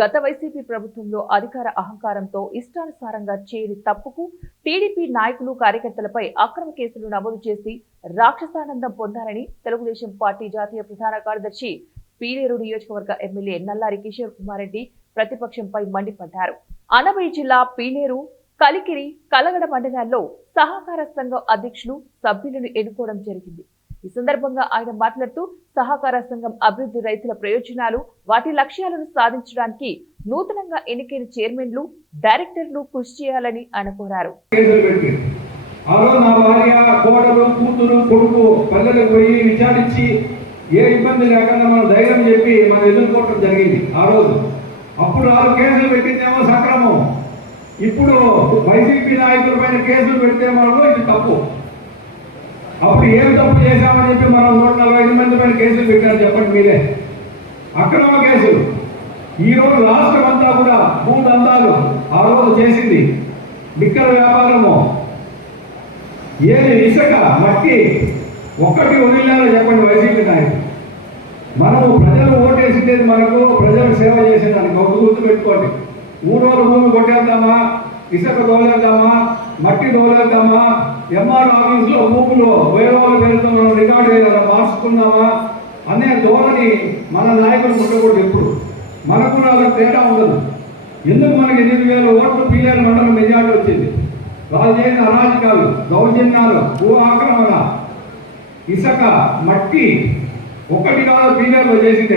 గత వైసీపీ ప్రభుత్వంలో అధికార అహంకారంతో ఇష్టానుసారంగా చేయని తప్పుకు టీడీపీ నాయకులు కార్యకర్తలపై అక్రమ కేసులు నమోదు చేసి రాక్షసానందం పొందారని తెలుగుదేశం పార్టీ జాతీయ ప్రధాన కార్యదర్శి పీలేరు నియోజకవర్గ ఎమ్మెల్యే నల్లారి కిషోర్ కుమార్ రెడ్డి ప్రతిపక్షంపై మండిపడ్డారు. అన్నమయ్య జిల్లా పీలేరు, కలికిరి, కలగడ మండలాల్లో సహకార సంఘం అధ్యక్షులు, సభ్యులను ఎన్నుకోవడం జరిగింది. ఈ సందర్భంగా ఆయన మాట్లాడుతూ సహకార సంఘం అభివృద్ధి, రైతుల ప్రయోజనాలు, వాటి లక్ష్యాలను సాధించడానికి నూతనంగా ఎన్నికైన చైర్మన్లు, డైరెక్టర్లు కృషి చేయాలని ఆయన కోరారు. ఏ ఇబ్బంది లేకుండా మనం ధైర్యం చెప్పి మనం ఎదుర్కోవడం జరిగింది. ఆ రోజు అప్పుడు 6 కేసులు పెట్టిందేమో సక్రమం. ఇప్పుడు వైసీపీ నాయకుల పైన కేసులు పెడితే మనలో ఇది తప్పు. అప్పుడు ఏం తప్పు చేశామని చెప్పి మనం 145 మంది పైన కేసులు పెట్టారు. చెప్పండి మీరే. అక్రమ కేసులు. ఈ రోజు రాష్ట్రం అంతా కూడా భూదందాలు ఆ రోజు చేసింది. లిక్కర్ వ్యాపారము, ఏది ఇసుక, మట్టి ఒక్కటి వదిలేదో చెప్పండి వైసీపీ నాయకులు. మనము ప్రజలు ఓటేసింది మనకు, ప్రజలు సేవ చేసేదానికి ఒక గుర్తు పెట్టుకోండి. 3 రోజులు భూమి కొట్టేద్దామా, ఇసుక దోలేద్దామా, మట్టి దోలేద్దామా, ఎంఆర్ ఆఫీసులో భూములు వేరేవాళ్ళు వెళ్తున్న రికార్డు వేయాలా, మార్చుకుందామా అనే ధోరణి మన నాయకులు ఉండకూడదు. ఎప్పుడు మనకు కూడా తేడా ఉండదు. ఎందుకు మనకి 8,000 ఓట్లు పీలేరు మండలం మెజార్టీ వచ్చింది? వాళ్ళు చేసిన అరాజకాలు, దౌర్జన్యాలు, భూ ఆక్రమణ, ఇసుక, మట్టి ఒక్కటి కాదు పీలేరులో చేసింది.